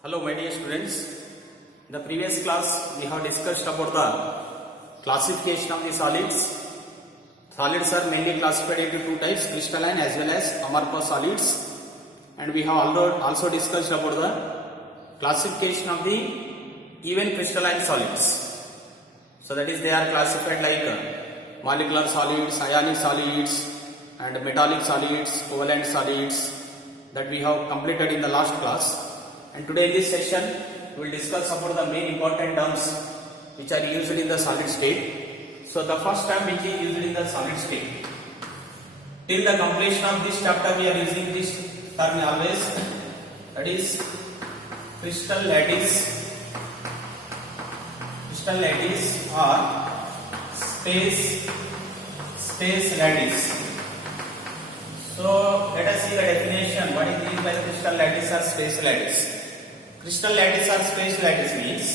Hello my dear students. In the previous class we have discussed about the classification of the solids. Solids are mainly classified into two types, crystalline as well as amorphous solids, and we have also discussed about the classification of the even crystalline solids. So that is, they are classified like molecular solids, ionic solids and metallic solids, covalent solids, that we have completed in the last class. And today in this session we will discuss about the main important terms which are used in the solid state. So the first term which is used in the solid state, till the completion of this chapter we are using this term always, that is crystal lattice. Crystal lattice or space lattice. So let us see the definition. What is meant by crystal lattice or space lattice? Crystal lattice or space lattice means,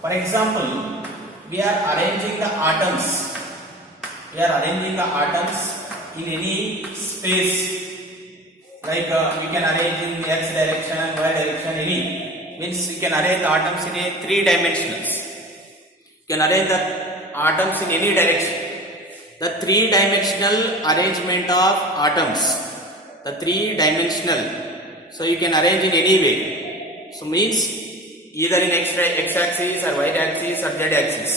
for example, we are arranging the atoms. We are arranging the atoms in any space. Like we can arrange in x direction, y direction, any. Means we can arrange the atoms in a 3 dimensions. You can arrange the atoms in any direction. The 3-dimensional arrangement of atoms. The 3-dimensional. So you can arrange in any way. So means either in x axis or y axis or z axis.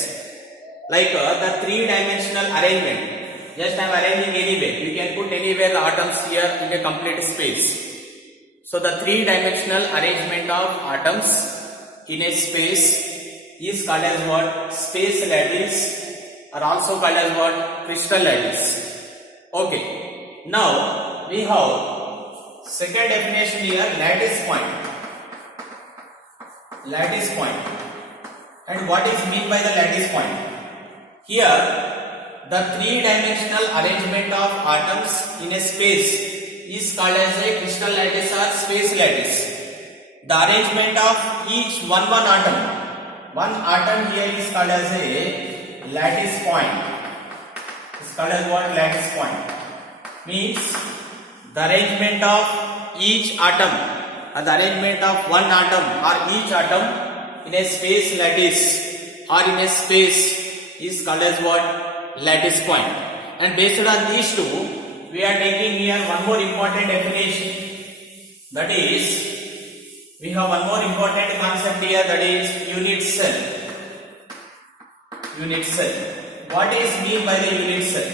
Like the 3-dimensional arrangement. Just I am arranging anywhere. You can put anywhere the atoms here in a complete space. So the 3-dimensional arrangement of atoms in a space is called as what? Space lattice, or also called as what? Crystal lattice. Okay. Now we have second definition here, lattice point. Lattice point. And what is meant by the lattice point? Here the 3-dimensional arrangement of atoms in a space is called as a crystal lattice or space lattice. The arrangement of each one atom. One atom here is called as a lattice point. It's called as what? Lattice point. Means the arrangement of each atom, or the arrangement of one atom or each atom in a space lattice or in a space is called as what? Lattice point. And based on these two, we are taking here one more important definition. That is, we have one more important concept here, that is unit cell. Unit cell. What is meant by the unit cell?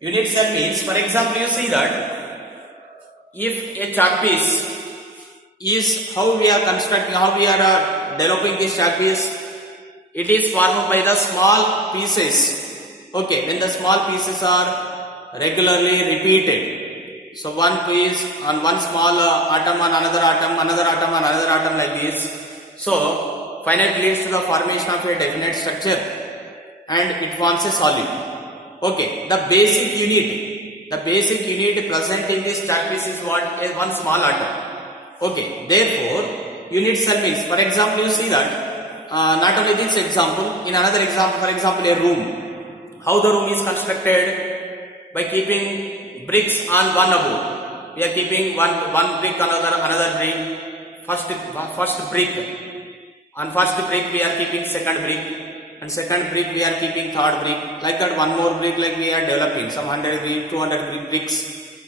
Unit cell means, for example, you see that if a chart piece is, how we are constructing, how we are developing this chart piece, it is formed by the small pieces. Okay, when the small pieces are regularly repeated. So one piece on one small atom on another atom, another atom on another atom, like this. So finally leads to the formation of a definite structure and it forms a solid. Okay, the basic unit present in this chart piece is what? Is one small atom. Okay, therefore unit cell means, for example, you see that not only this example, in another example, for example, a room. How the room is constructed? By keeping bricks on one above. We are keeping one brick, another brick. First brick. On first brick we are keeping second brick, and second brick we are keeping third brick. Like that, one more brick, like we are developing some 100 brick, 200 bricks.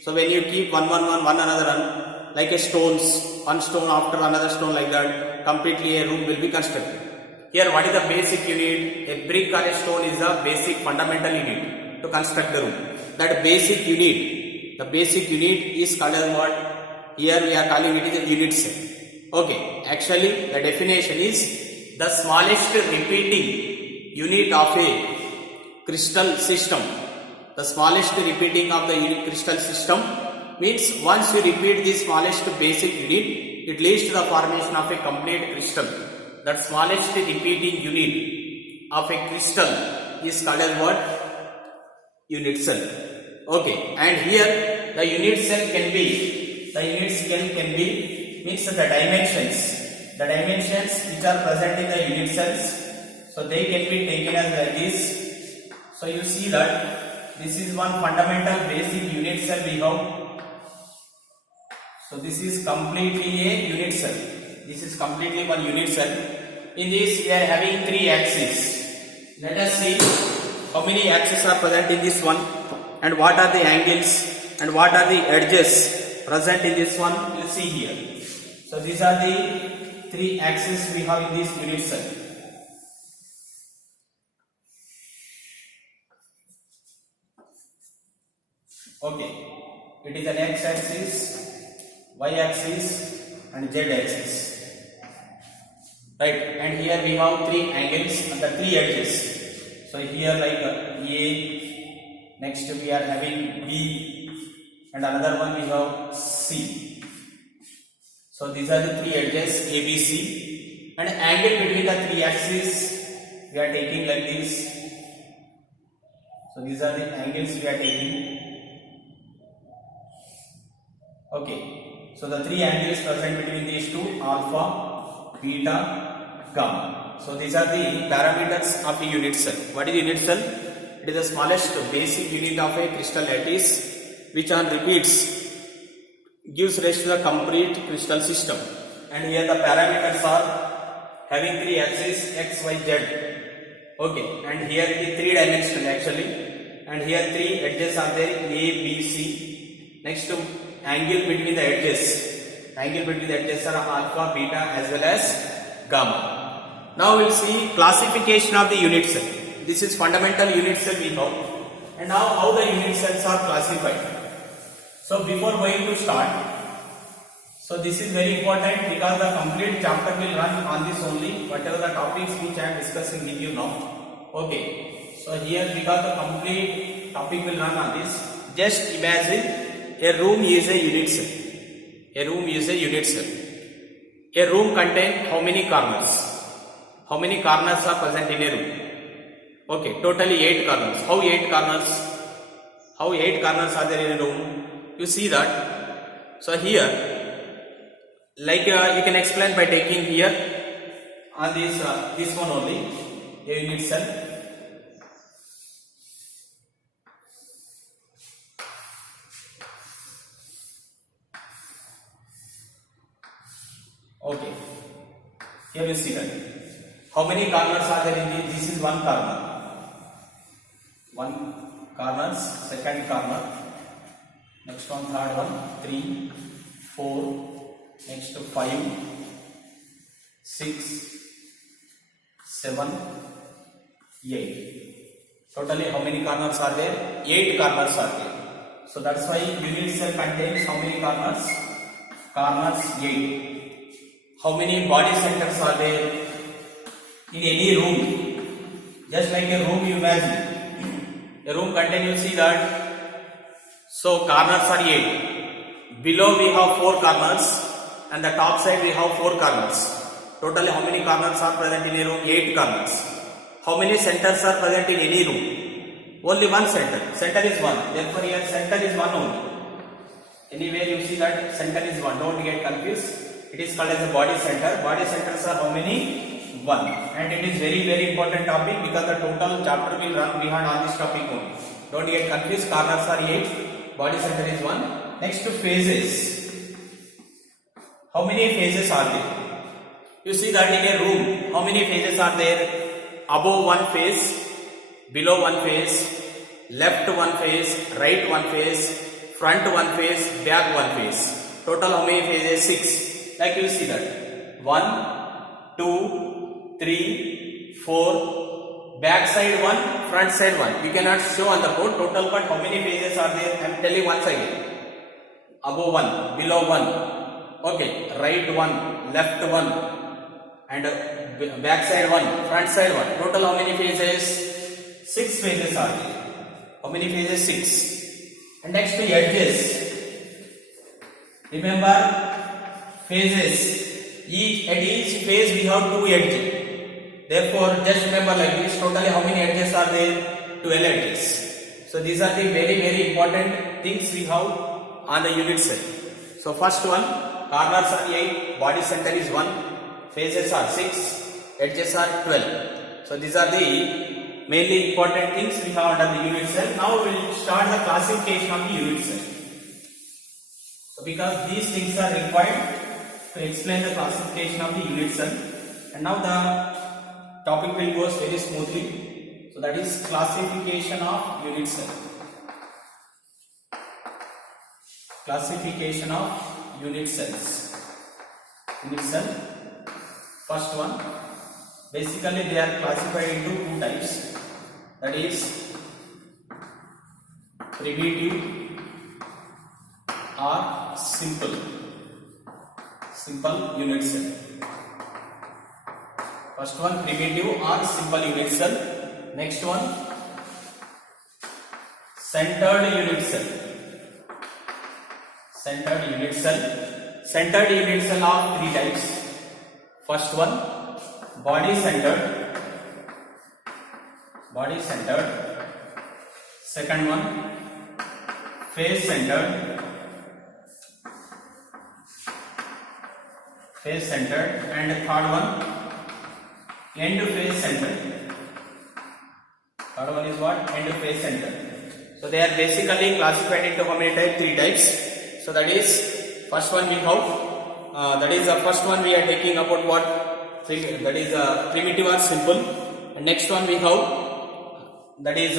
So when you keep one another, like a stones, one stone after another stone, like that, completely a room will be constructed. Here what is the basic unit? A brick or a stone is the basic fundamental unit to construct the room. That basic unit, the basic unit is called as what? Here we are calling it as a unit cell. Okay, actually the definition is the smallest repeating unit of a crystal system. The smallest repeating of the crystal system means once you repeat the smallest basic unit, it leads to the formation of a complete crystal. That smallest repeating unit of a crystal is called as what? Unit cell. Okay, and here the unit cell can be, means the dimensions which are present in the unit cells. So they can be taken as like this. So you see that this is one fundamental basic unit cell we have. So this is completely a unit cell. This is completely one unit cell. In this we are having 3 axes. Let us see how many axes are present in this one and what are the angles and what are the edges present in this one. You will see here. So these are the 3 axes we have in this unit cell. Okay. It is an x-axis, y-axis and z-axis. Right, and here we have 3 angles and the 3 edges. So here like A, next we are having B and another one we have C. So these are the 3 edges A, B, C, and angle between the 3 axes we are taking like this. So these are the angles we are taking. Okay, so the 3 angles present between these two, alpha, beta, gamma. So these are the parameters of a unit cell. What is unit cell? It is the smallest basic unit of a crystal lattice which on repeats gives rise to the complete crystal system. And here the parameters are having 3 axes x, y, z. Okay, and here it is 3 dimensional actually. And here 3 edges are there, A, B, C. Next to angle between the edges. Angle between the edges are alpha, beta as well as gamma. Now we will see classification of the unit cell. This is fundamental unit cell we know. And now how the unit cells are classified. So before going to start, so this is very important because the complete chapter will run on this only. Whatever the topics which I am discussing with you now. Okay. So here because the complete topic will run on this, just imagine a room is a unit cell. A room is a unit cell. A room contains how many corners? How many corners are present in a room? Okay, totally 8 corners. How 8 corners? How 8 corners are there in a room? You see that? So here, like you can explain by taking here on this one only, a unit cell. Okay, here you see that. How many corners are there in this? This is one corner. One corners, second corner. Next one, third one, 3, 4, next 5, 6, 7, 8. Totally how many corners are there? 8 corners are there. So that's why unit cell contains how many corners? Corners 8. How many body centers are there in any room? Just like a room you imagine. A room contains, you see that. So corners are 8. Below we have 4 corners and the top side we have 4 corners. Totally how many corners are present in a room? 8 corners. How many centers are present in any room? Only one center. Center is 1. Therefore here center is 1 only. Anywhere you see that center is 1. Don't get confused. It is called as a body center. Body centers are how many? 1. And it is very very important topic because the total chapter will run behind on this topic only. Don't get confused. Corners are 8. Body center is 1. Next to phases. How many phases are there? You see that in a room, how many phases are there? Above one phase, below one phase, left one phase, right one phase, front one phase, back one phase. Total how many phases? 6. Like you see that 1, 2, 3, 4, back side 1, front side 1. You cannot show on the board total, but how many phases are there? I am telling once again. Above 1, below 1, okay, right 1, left 1, and back side 1, front side 1. Total how many phases? 6 phases are there. How many phases? 6. And next to edges. Remember phases. At each phase we have 2 edges. Therefore, just remember like this. Totally how many edges are there? 12 edges. So these are the very very important things we have on the unit cell. So first one, corners are 8, body center is 1, phases are 6, edges are 12. So these are the mainly important things we have under the unit cell. Now we will start the classification of the unit cell. So because these things are required to explain the classification of the unit cell, and now the topic will go very smoothly. So that is classification of unit cell. Classification of unit cells. Unit cell. First one. Basically, they are classified into two types. That is primitive or simple unit cell. First one, primitive or simple unit cell. Next one, centered unit cell. Centered unit cell. Centered unit cell of three types. First one, body centered. Body centered. Second one, face centered. Face centered. And third one, end face centered. Third one is what? End face centered. So they are basically classified into how many types? Three types. So that is first one we have. That is the first one we are taking about what? That is primitive or simple. And next one we have. That is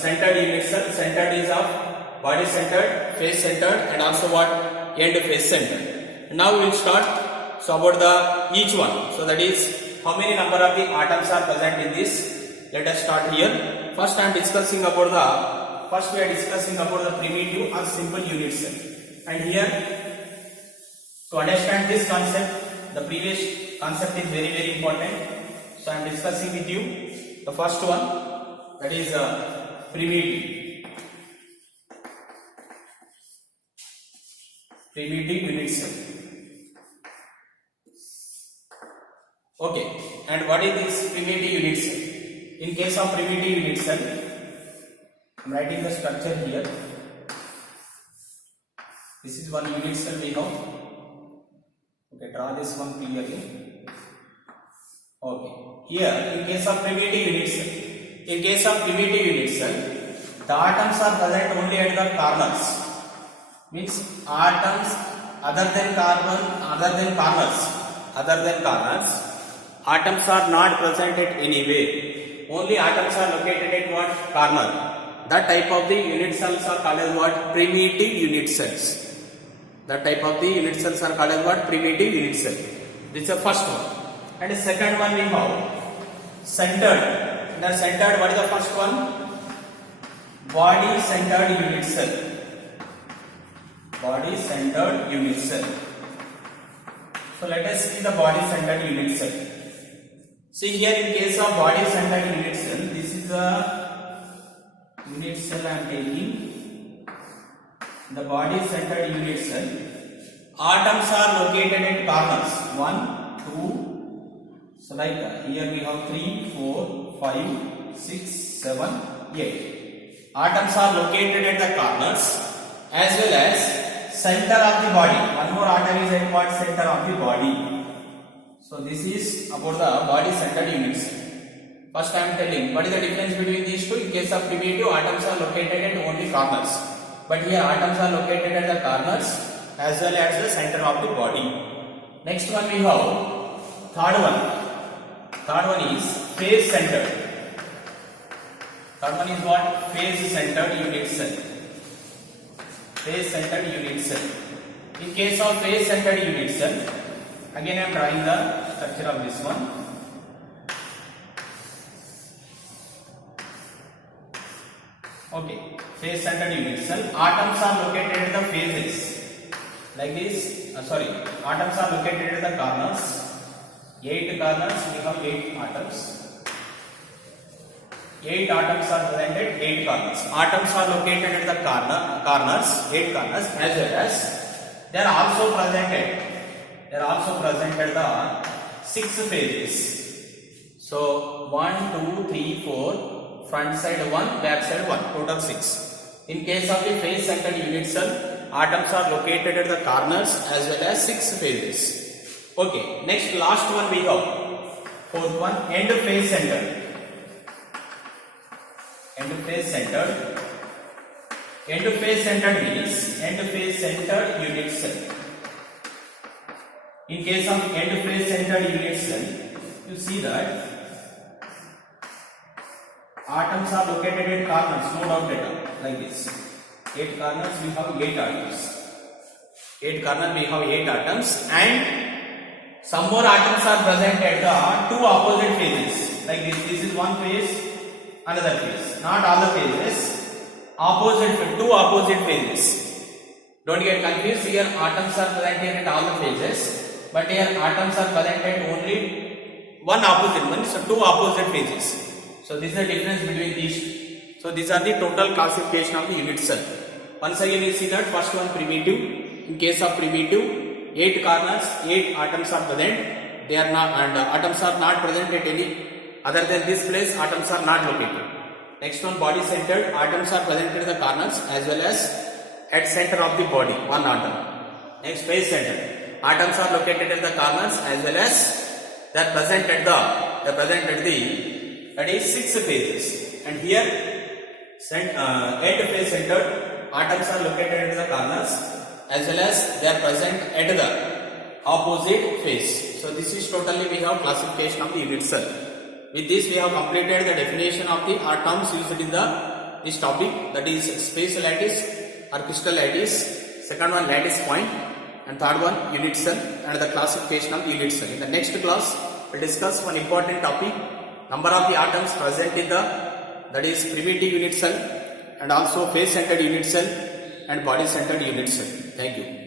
centered unit cell. Centered is of body centered, face centered, and also what? End face centered. And now we will start. So about the each one. So that is how many number of the atoms are present in this. Let us start here. First I am discussing about the. First we are discussing about the primitive or simple unit cell. And here to understand this concept, the previous concept is very very important. So I am discussing with you the first one. That is primitive unit cell. Okay, and what is this primitive unit cell? In case of primitive unit cell, I am writing the structure here. This is one unit cell we have. Okay, draw this one clearly. Okay, here in case of primitive unit cell. In case of primitive unit cell, the atoms are present only at the corners. Means atoms other than corners, atoms are not present at any way. Only atoms are located at what? Corner. That type of the unit cells are called as what? Primitive unit cells. That type of the unit cells are called as what? Primitive unit cell. This is the first one. And the second one we have centered. The centered, what is the first one? Body centered unit cell. Body centered unit cell. So let us see the body centered unit cell. See here in case of body centered unit cell, this is the unit cell I am taking. The body centered unit cell. Atoms are located at corners. 1, 2. So like here we have 3, 4, 5, 6, 7, 8. Atoms are located at the corners as well as center of the body. One more atom is at what? Center of the body. So this is about the body centered unit cell. First I am telling what is the difference between these two. In case of primitive, atoms are located at only corners. But here atoms are located at the corners as well as the center of the body. Next one we have third one. Third one is face centered. Third one is what? Face centered unit cell. Face centered unit cell. In case of face centered unit cell, again I am drawing the structure of this one. Okay, face centered unit cell. Atoms are located at the phases. Like this. Atoms are located at the corners. 8 corners, we have 8 atoms. 8 atoms are present at 8 corners. Atoms are located at the corners, 8 corners, as well as they are also present at the 6 phases. So 1, 2, 3, 4, front side 1, back side 1, total 6. In case of the face centered unit cell, atoms are located at the corners as well as 6 phases. Okay, next last one we have. Fourth one, end face centered. End face centered. End face centered means end face centered unit cell. In case of end phase centered unit cell, you see that atoms are located at corners, no doubt at all, like this. 8 corners we have 8 atoms. 8 corners we have 8 atoms, and some more atoms are present at the 2 opposite phases, like this. This is one phase, another phase. Not all the phases, two opposite phases. Don't get confused. Here atoms are present at all the phases, but here atoms are present at only one opposite one, so 2 opposite phases. So this is the difference between these. So these are the total classification of the unit cell. Once again you see that first one primitive. In case of primitive, 8 corners, 8 atoms are present. They are not, and atoms are not present at any other than this place. Atoms are not located. Next one, body centered. Atoms are present at the corners as well as at center of the body, one atom. Next, phase centered. Atoms are located at the corners as well as they are present at the that is 6 phases. And here end phase centered, atoms are located at the corners as well as they are present at the opposite phase. So this is totally we have classification of the unit cell. With this we have completed the definition of the terms used in this topic, that is space lattice or crystal lattice, second one lattice point, and third one unit cell, and the classification of unit cell. In the next class we will discuss one important topic, number of the atoms present in the that is primitive unit cell, and also phase centered unit cell and body centered unit cell. Thank you.